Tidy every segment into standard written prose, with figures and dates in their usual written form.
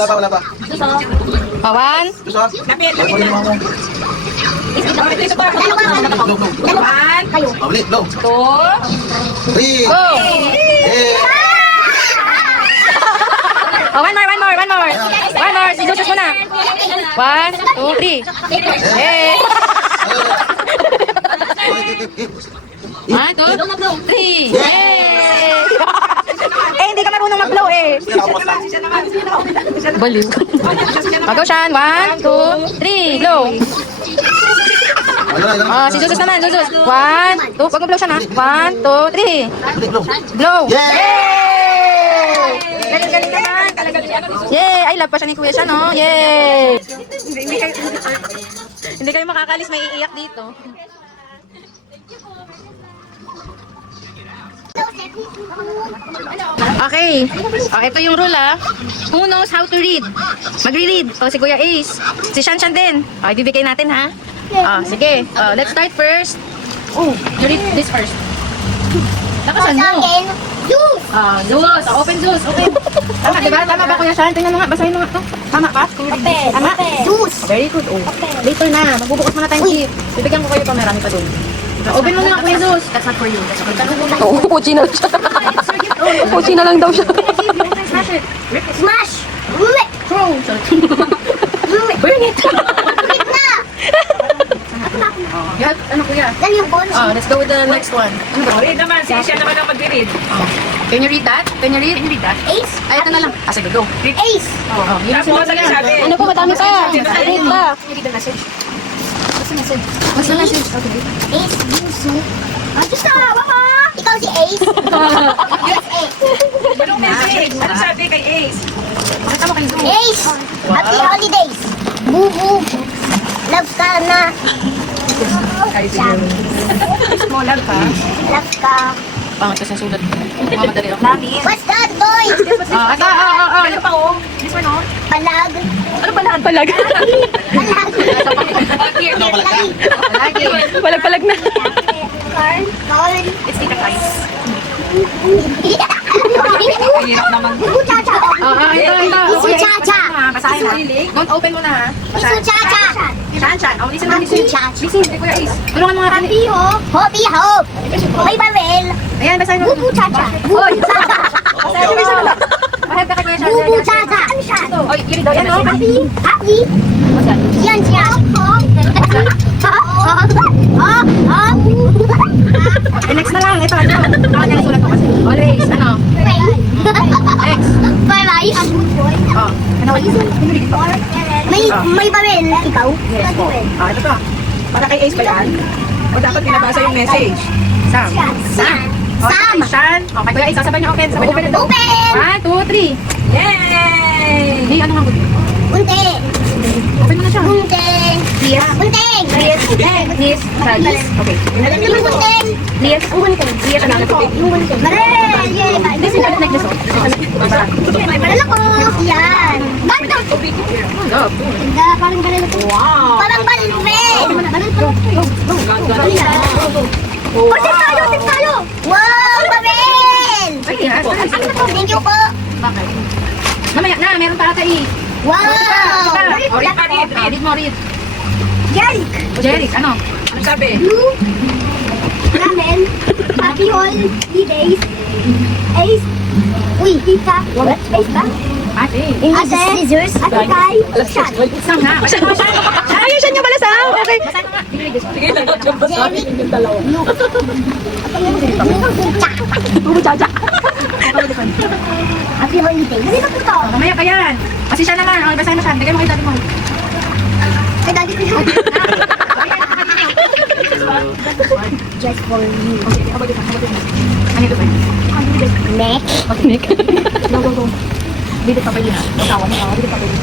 Wala pa. One. Lapit. Ulit, blow. 2. 3. Go. Eh. Oh, one more. One more. Si Jesus muna. 1, 2, 3. Hey. 1, 2, 3. Hey. Hindi ka marunong mag-blow eh. Baliw. Go, Sean. 1, 2, 3. Blow. Si Jesus naman. 1, 2. Wag mo blow siya na. 1, 2, 3. Blow. Yay! Galing naman. Yay! I love pa siya ni Kuya siya, no? Yay! Hindi kayo makakalis, may iiyak dito. Okay. Ito yung rule, ah. Who knows how to read? Magre-read. Si Kuya Ace. Si Shanshan din. Ibibigay natin, ha? Sige. Let's start first. You read this first. Lakasan mo. Zeus. Open Zeus. Open. Tama, diba? Tama ba, Kuya Shan? Tingnan mo nga. Basahin mo nga to. Tama ba? Tama? Zeus. Very good. Later na. Magbubukas muna tayong gift. Bibigyan ko kayo pa. Marami pa dun. Open mo nga, Kuya Zeus. That's not for you. Uchi na lang siya. Uchi na lang daw siya. Smash it. Smash! Throw. Burn it. Yeah, ano Kuya? Yan yung bonus. Let's go with the next one. Ano ba? Read naman. Siya naman ang mag-read. Can you read that? Ace? Ay, ito na lang. Sige, go. Ace! Yun ang Tapos, ano sabi? Ano po, madami pa. Read pa. Read the message. What's the message? Okay. Ace, Yusu. Diyos ka, baka! Ikaw si Ace. Anong message? Ano sabi kay Ace? Pakita mo kayo. Ace! Happy holidays! Boo-boo! Love ka na! Small love ka. Love ka! Pangit kasi sulat. Mamadali ako. What's that, boy? Ito. Ano pa oh? This one oh? Palag! Ano ba lahat palag? Palag! Lagi. Palag na. Corn! Corn! It's Tita Kais. Hirap naman. Isu Chacha! Ito. Isu Chacha! Basahin ha. Don't open mo na ha. Isu Chacha! Shan. Listen mo. Happy Chacha! Listen, Kuya Ace. Tulungan mo nga kami. Happy ho! Hopi ho! May baril! Ayan, basahin mo. Bubu Chacha! Bubu Chacha! Mahal ka kay Kuya Shan. Bubu Chacha! Ano siya? Oh, yun daw. Yan o. Happy! Happy! Yan siya! Next na lang. Ito. Bakit yan sulat ko kasi? Always. Ano? Next. Bye-bye! Ano? May baril. Ikaw? Yes po. Ito to. Para kay Ace ba yan? O dapat pinabasa yung message? Sam. Sam! Sam. Shan. Okay, Kuya Ace. Sasabay niyo open. Sabay niyo open. Open! 1, 2, 3. Yay! Hey, ano nga gusto? Unti! Open mo na siya. Unti! Please. Unting! Please. Please. Okay. Alam naman unting! Please. Unting! Please. Ano nga Yung unting! Baril! Yay! This is like this. May baril ako! Yan! Ganda! Ganda! Parang baril ako! Wow! Parang baril! Baril pa! Tip tayo! Wow! Baril! Thank you po! Mamaya na, meron pa ata eh. Wow! Read mo. Jeric! Ano? Ano sabi? Blue! Ramen! Happy holidays! Ace! Uy! Tita! Ace ba? Ate. Ate! Scissors! Ate Kai! Shan! Sam na. Ayun siya niya pala, Sam. Okay. Basahin mo nga. Sige na, Jeric! Blue! Chacha. Happy holidays! Ano po to? Mamaya pa yan. Kasi siya naman. Okay, basahin mo siya. Bigay mo kay daddy mo. Ay, dagi ko yun. Just for you. Ano ito ba? Neck. Nick. Go. Dito pa ba yun? Tawa mo. Dito pa ba yun?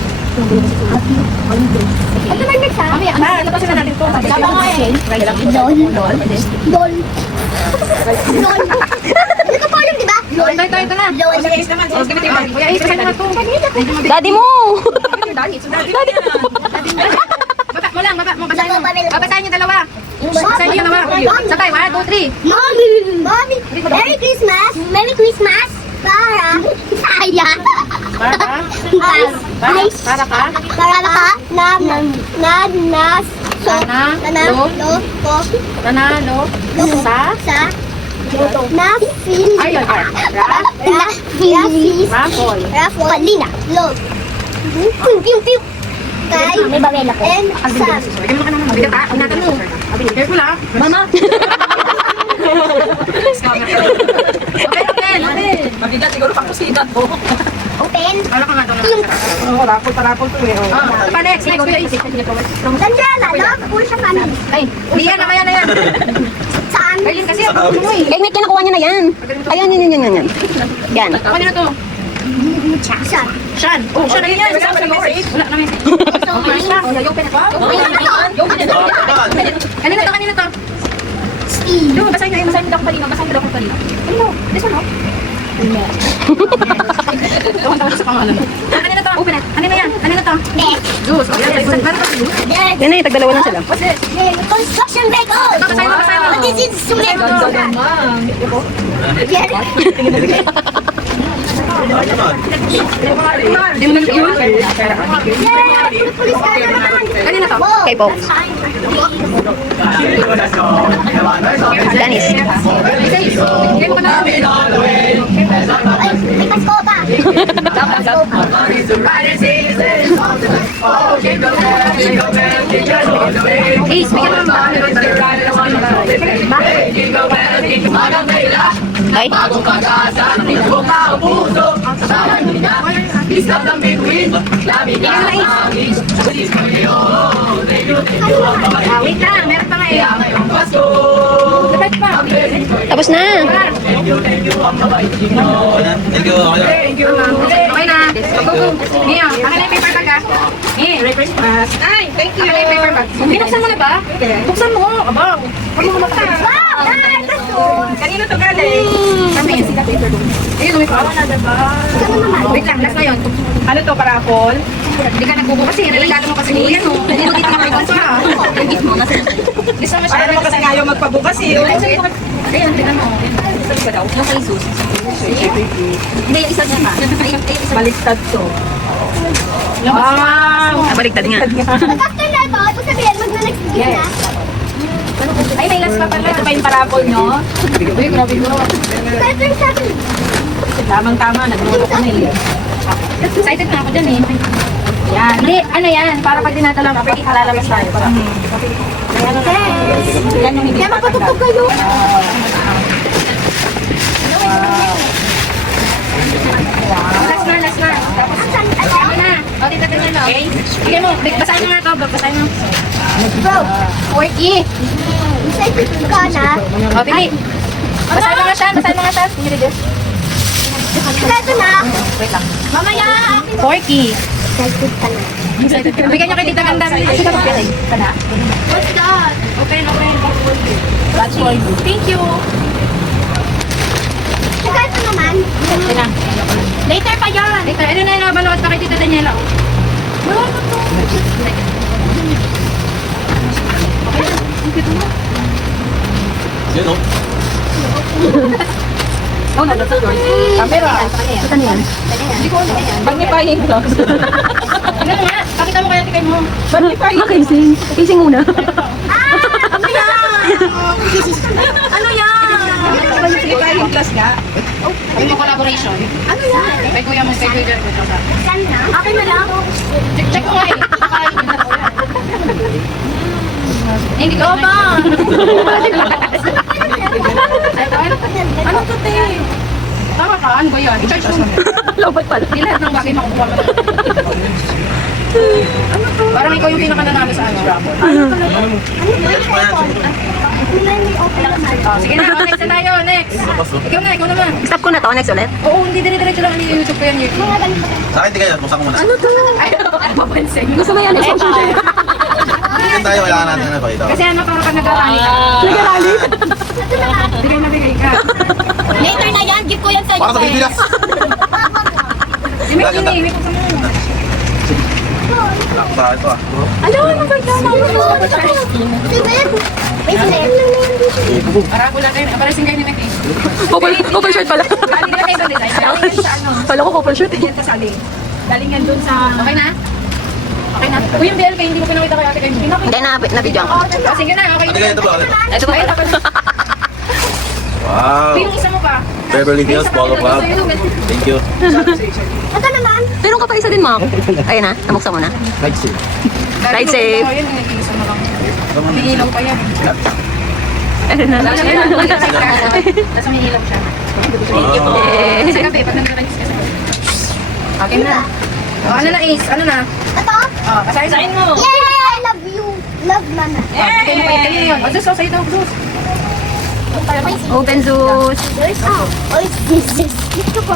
Happy holidays. Ano ba next ha? Mamaya. Labasin na natin ito. Tama nga eh. Dol. Dol. Dol. Hindi ko pa alam, di ba? Ito na. Dol. Sa Ace naman. Sige, give it to you. Kuya Ace, basahin mo nga ito. Daddy mo! Daddy mo. Baba mo lang. Basahin mo. Basahin yung dalawa. Yung Basahin yung dalawa. Sabay. 1, 2, 3. Mommy! Mommy! Merry Christmas! Merry Christmas! Para! Saya! Para ka? Nanalo sa ayun, raffle. Palina. Log. Piu, piu, piu. Kay. May barela po. And Sam. Bigyan mo ka naman. Bigat ha? Ang natin mo. Careful ha? Mama. Okay. Mabigat siguro pang kusigat po. Open. Ano ka nga doon? Oo, rapol to eh. Pa next. Next ko yung isip. Daniela, love. Full sa family. Ay, di yan. Namaya na yan. Saan? Berlin kasi ako mo eh. Kay Mate, nakuha niya na yan. Ayan, yan. Yan. Kanino to? Saan? Sean. Oh, Sean. Ayun yan. Wala na message. Kanino to? Steve. Yung, basahin nyo daw kanino. Kanino? This one, no? Tuwan-tuwan sa pangalan. Kanino to? Open it. Kanino yan? Kanino to? Next. Juice. Oh, yan. Paano to? Next. Yan na, tagdalawa lang sila. What's this? Construction vehicle. Basahin mo. What is it? Sulit. Hindi mo na yun. Kanino to? Kay Pop. Danis. Game ko na. Ay, may pasko pa. Ace, bigyan mo ba? Ay. Wait lang, meron pa nga eh. Dapat pa. Tapos na. Thank you. Okay na. Go. Mia, akin na yung paper bag ah. Merry Christmas. Ay, thank you. Akin na yung paper bag. Binuksan mo na ba? Buksan mo. Abang. Huwag mo kumakta. Wow! Ay, pasko. Kanino to galing? Kami. Ayun, may pa. Wait lang, last na yun. Ano to, parapol? Hindi ka nagbubukas eh. Nalagalo mo kasi yan o. Hindi mo dito na may kontra. Gis mo siya. Para mo kasi ayaw magpabukas eh. Ayun, tignan mo. Yung kay Jesus. Hindi, yung isa niya pa. Baliktad to. Baliktad nga. After na ito, ito sabihin, mag-next video na. Ay, may last pa pala. Ito pa yung parapol nyo. Uy, grabe ko. Pero sa akin, Tamang-tama, nagluto ko na eh. Excited na ako dyan eh. Yan. Hindi, ano yan? Para pag dinadala mo, pwede kalalabas tayo. Para. Yan yung hindi kaya magpatugtog kayo. Last na. Tapos, ano na? O, tita, okay? Bigyan mo. Basahin mo nga ito. Basahin mo. Bro, Forky. excited ka na. O, pili. Basahin mo nga siya. Pili dyan. Ito na. Wait lang. Mamaya, Forky. excited ka na. Bigyan nyo kay tita ganda. Kada. What's that? Open. That's for you. Thank you. Saka ito naman. Ito na. Later pa yan. Tita, ano na balawat pa kay tita Daniela. Yun o. Oh, nandun sa George. Camera. Ito na yan. Magnipahin ko. Ano nga? Pakita mo kaya tikay mo. Magnipahin. Kissing. Kissing muna. Ano yan? Magnipahin class nga. Ano mo collaboration? Ano yan? Kay kuya mo, kay kuya mo. Saan na? Akin na lang. Check mo nga eh. Hindi ko ba? Ano to, te? Tama ka, ano ba yan? I-charge mo. Lobat pala. Hindi lahat ng bagay makukuha mo. Parang ikaw yung pinakananalo sa ano. Ano ba yung open naman? Sige na, next na tayo, next. Ikaw naman. Stop ko na to. Next ulit. Oo, hindi dire-diretso lang yung YouTube ko yan. Mga ganito ba? Sa akin, di kaya. Buksan ko muna. Ay, ano mapansin? Gusto mo yan? Next option. Tingnan tayo. Wala natin na pakita. Kasi ano, parang pag nag-arali ka. Bigay na bigay ka. Later na yan. Give ko yan sa'yo. Para sa Pilipinas. May kini, may kung mo. Sa ito ah. Ano, ano ba ito? Para ko lang kayo, para sing kayo ni Naki. Open shirt pala. Hindi na kayo design. Kaya yun sa ano. Kala ko couple shoot eh. Yan kasali. Galing yan dun sa... Okay na? Okay na? Uy, yung BLK, hindi mo pinakita kay ate kayo. Hindi, na-video ako. Oh, sige na, okay Ate na. kayo, ito po. ate. Ito pa. Ayun, tapos. Wow. Uy, yung isa mo pa. Beverly Hills Polo Club. Thank you. Ito naman. Meron ka pa isa din, Mak. Ayun na, nabuksan mo na. Like it. Ride safe. Ayun, nag-iisa mo lang. May ilaw pa yan. Ayun na. Tapos may ilaw siya. Eh. Sa gabi, pag nag-release kasi. Okay na. O, ano na, Ace? Ano na? Ito. O, kasayin mo. Yay! I love you. Love mama. Sige mo pa itin yun. O, Zeus, o, sa'yo daw, Zeus. Open Zeus. Oh, it's this. Ito po.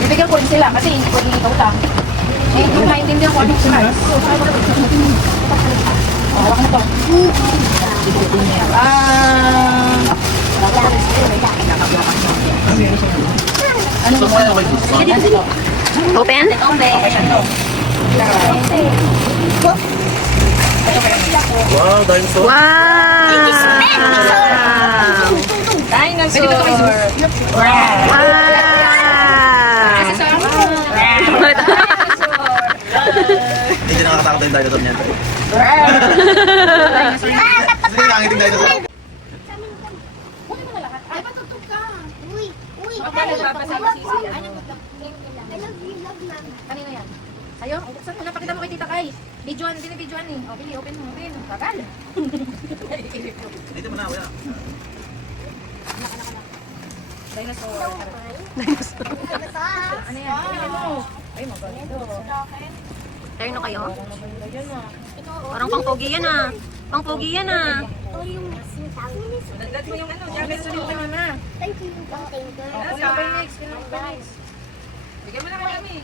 Bibigyan ko rin sila kasi hindi ko rin ikaw lang. Eh, hindi ko maintindihan kung anong size. O, hawak na to. Ano So, kaya kayo. Open? Wow, dinosaur. Wow! Pwede ba ito kay Zeus? Wow! Hindi nakakatakot yung dinosaur niyan. Hindi nakangiting dinosaur. Ay, patutog ka. Uy, uy. Kapag nagpapasa yung sisi yan. I love you, love mama. Kanino yan? Sa'yo? O, buksan mo na. Pakita mo kay Tita Kai. Videoan, binibidyoan eh. O, bili, open mo, open. Bagal. Dito mo na, wala. Dinosaur. Ano yan? Tingnan mo. Ay, maganda. Terno kayo? Maganda yan ah. Parang pang-pogi yan ah. Pang-pogi yan ah. Ito yung sintang. Dad mo yung ano, Jacket sa dito na. Thank you. Thank you. O, ano pa yung next? Ano pa yung next? Bigyan mo na kami.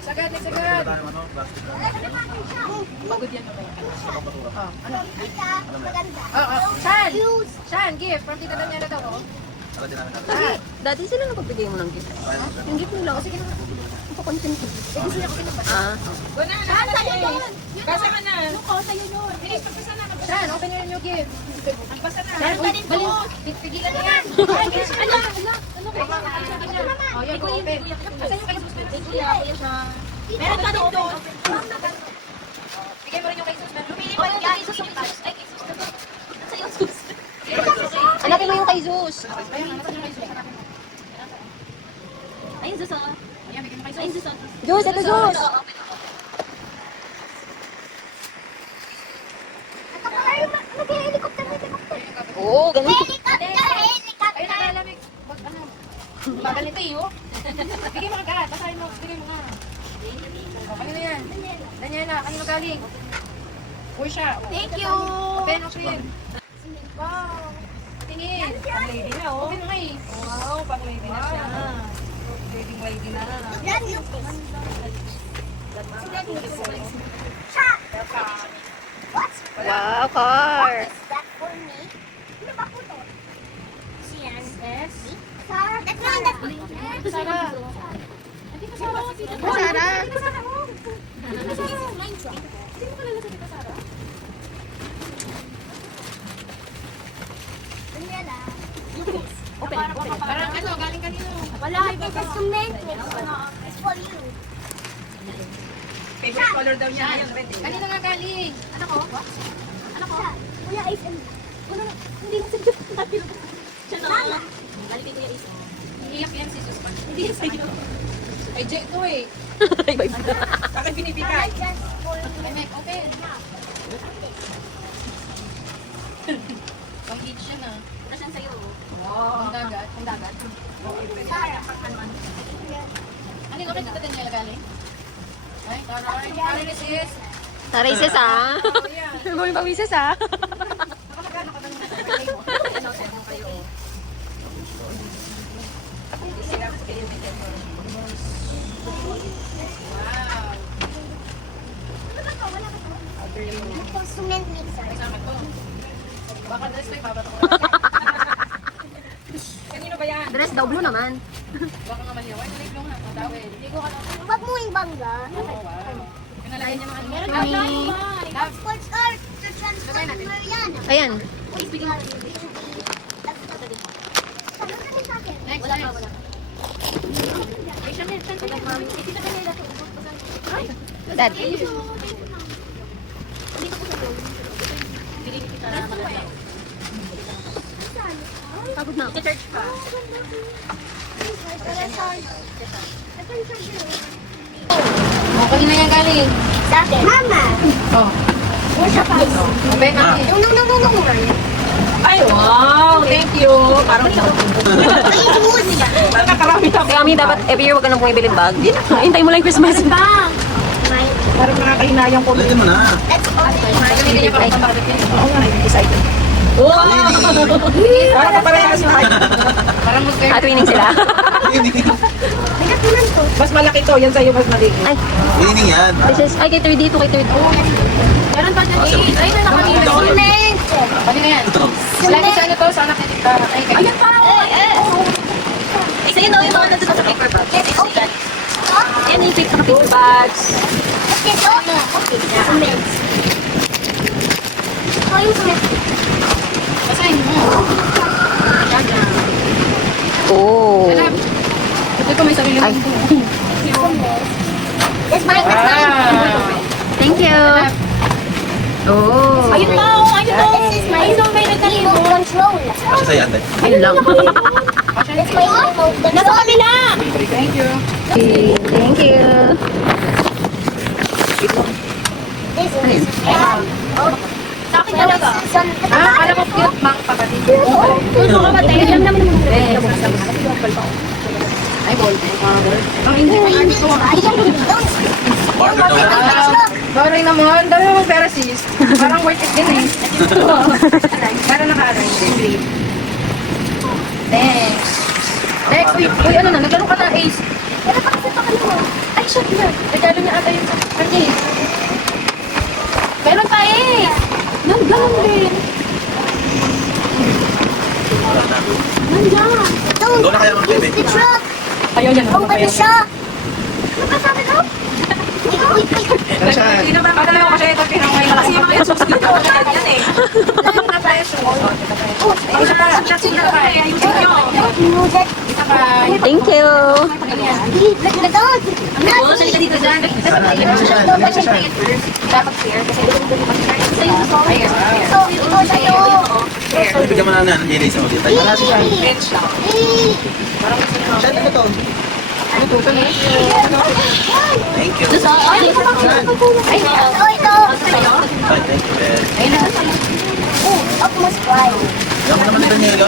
Sagad, next Wala sagad. tayong ano, plastic na. Pagod yan mamaya. Oh, ano? Tita, maganda. Shan! Shan, gift from Tita Daniela daw. Oh. Wala din namin. Ah, Dati sila nagbibigay mo ng gift. Yung gift nila. Sige na. Ito content ko. eh, gusto niya ko pinapasa. Ah. Wala na. Sa'yo doon. Kasa ka na. Sa'yo doon. Bilis, pagpasa na. Shan, open your new gift. Ang pasa na. Shan, uy, balin. Pigilan na yan. Oh, yun, go open. Asan yung kay Susan? Meron ka doon. Bigay mo rin yung kay Susan. Lumili Ay, kay Sus. Ay, kay Sus. Sa'yo, Sus. Hanapin mo yung kay Zeus. Ayun, asan yung kay Susan? Ayun, Sus. Ayan, bigyan mo kay Ayun, Susan. Sus. Zeus, ito Zeus. Ito ka kayo. Mag-helicopter. Oo, ganun. Helicopter. Ayun, nakalamig. Wag, ano? Bagal nito eh, oh. Bigay mo agad. Basahin mo. Bigay mo nga. Oh, kanino yan? Daniela, kanino galing? Ursha. Thank you. Open, open. Wow. Tingin. Lady na, oh. Open mo nga eh. Wow, pang lady na siya. Lady na. Love you. Wow, car. Is that for me? Ano ba po to? Yes. Yes. Sarah. That's mine. That's mine. Sarah. Daniela. Parang ano, galing kanino? Wala. This is to men. It's for you. Favorite color daw niya yung red. Kanino nga galing? Ano ko? Ano ko? Kuya Ace and... Hindi na sige. Mama. Iiyak yan si Susan. Hindi sa'yo. Ay, J to eh. Bakit binibigay? Just for Ay, Mike, open. Pang beach yan ah. Ito siyang sa'yo. Ang dagat. Ang dagat. Sarah. Ano yung kita din nila galing? Ay, taray. Taray ni sis. Taray sis ah. Mo yung pamisis ah. Nakamagano ka ba naman sa birthday mo? Ano, send mo kayo. Wow. Consument mixer. Kasama to. Baka dress ko ibabato ko. Kanino ba yan? Dress daw blue naman. Baka nga maliw. Ay, nalik lang ha. Tawel. Hindi ko alam. Huwag mo ibangga. Oh, wow. Pinalayan niya mga ano. Kami. Sports art. Transformer yan. Ayan. Uy, bigyan mo. Sabi ka sa akin. Next, next. Dad. Pagod na ako. Church pa. Okay na yan galing. Mama! Oh. Okay, mami. No. Ay, wow! Thank you! Parang nakakarami na. Kaya kami dapat every year wag ka nang bumibili ng bag. Hintay mo lang yung Christmas. Parang nakakahinayang ko. Ulitin mo na. Gamitin niyo pa ito para dipin. Oo nga, excited. Wow! Parang kaparehas na kayo. Parang mag-fair. At winning sila. Mas malaki to, yan sa'yo mas maliit. Ay, Winning yan. this is, ay kay 3D to, kay 3D. Meron pa dyan 8. Ay, nalakamili. Pwede na yan. Lagi sa ano to, sa anak ni Tita. Ay, kayo. Ayun pa! Isa yun yung mga nandun sa paper bag. Yan yung paper bags. Basahin mo. Oh. Alam. Ito ko may sarili Ay. mo. It's my Thank you. Oh. Ayun daw! This is my remote control. Kasi sa'yo, ate. Ayun lang. It's my remote control. Nasa kabila! Thank you. Thank you. This is... Sa akin talaga. Alam ko cute mga kapatid. Tulo ka ba tayo? Alam naman naman. Ay, ball. Ang hindi ko Ayun, Order daw. Baray naman. Dami mo pera sis. Parang worth it din eh. Para naka-arrange. Thanks. Next week. Uy, ano na? Naglaro ka na, Ace. Pero kasi pa kayo mo. Ay, shot na. Regalo niya ata yung kanya. Meron pa, Ace. Nandun din. Nandiyan. Doon na kayo mga baby. The truck. Ayaw yan. Ang ganda siya. Ano ba sabi ko? Wait. Ano siya? Hindi naman padala ko kasi ito pinangay. Kasi yung mga susunod ko yan eh. Thank you. Look at those. Oo, salita dito dyan. Dapat fair kasi So, ito sa'yo. Bibigyan mo na na. Erase mo dito. Wala siya. Bench lang. Siya, ano to? Thank you. Ay, ito. Bye, thank you, Ben. Oh, Optimus Prime. Yaman naman ni Daniela.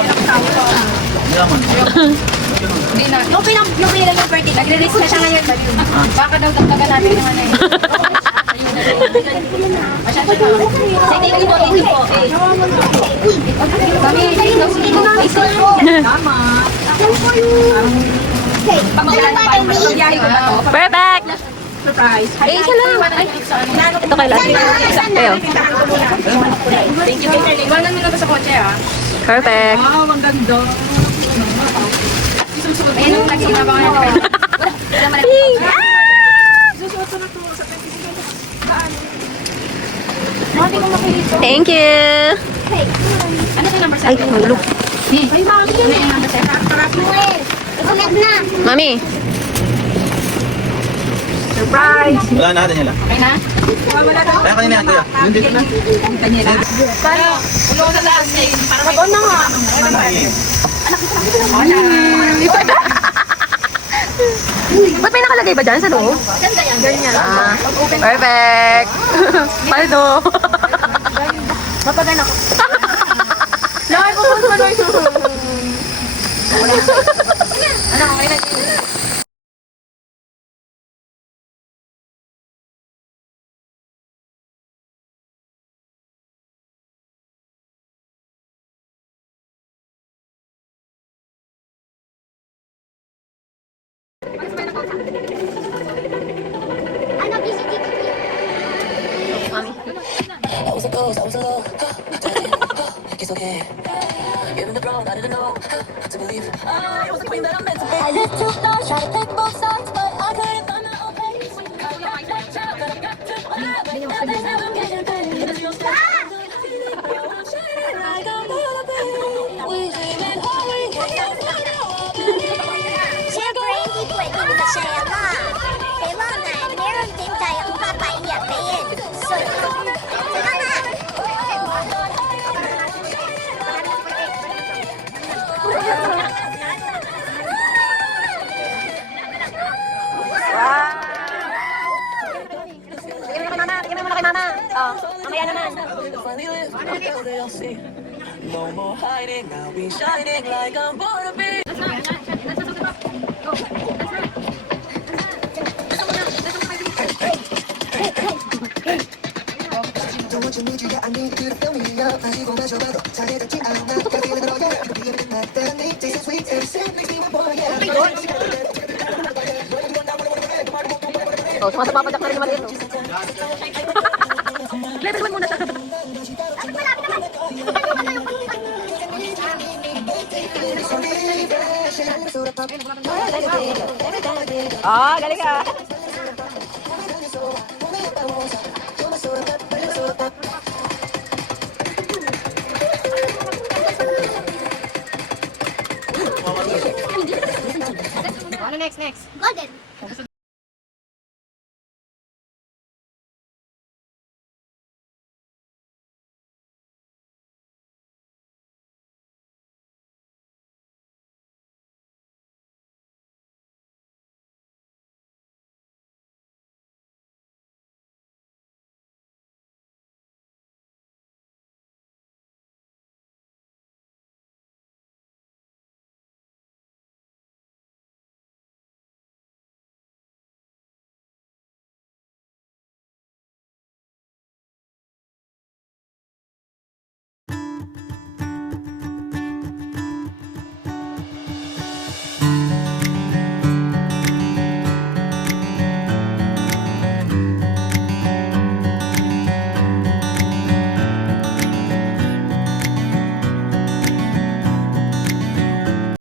Yaman. Hindi na. Yung pinila yung birthday, nagre-raise na siya ngayon. Baka daw dagdagan namin yung ano yun. Masyado na. Thank you po, thank you po. Kami, Okay, pagkailan ba tayo Biyahe ko ba to? Perfect. Surprise. Eh, isa lang. Ay, ito kay Lati. Kayo. Thank you. Iwanan mo na to sa kotse ah. Perfect. Wow, ang ganda. Ayun yung nagsinabangan natin. Susuot ko na to sa 26. Mami ko makilito. Thank you. Ano yung number Ay, 7? mahulog. Ay, mami. Ano yung number 7? Noel, ulit na. Mami. Surprise. Wala na, Daniela. Okay na? Kaya kanina yan, kuya. Nandito na. Paano? Ulo ko sa taas eh. Parang may... na nga. Ba't may nakalagay ba dyan sa loob? Ganyan. Ah, perfect. Paldo. Mapagan ako. Laki ko po sa Ano, okay na. Ano, busy dito? I was a ghost, I was alone. It's okay. Given the throne, I didn't know to believe. I was the queen that I meant to be. I lived too fast, tried to pick both sides, but I couldn't find my own place. Siyempre, hindi pwede sa shade. Bigyan mo na kay mama. Bigyan mo na kay mama. Oh, mamaya naman. Finally live, now they'll see. No more hiding, I'll be shining like I'm born to be. Don't want you need you, yeah, I need you to fill me up. 아니고 마셔봐도 잘해졌지 않아. 가슴에 들어, yeah. 그 위에 내 땀이 taste sweet, taste it makes me want more, yeah. Oh, sumasapapadyak na rin naman ito. Level 1 muna siya. Malapit naman. Ah, galing ka. Ano next? Golden.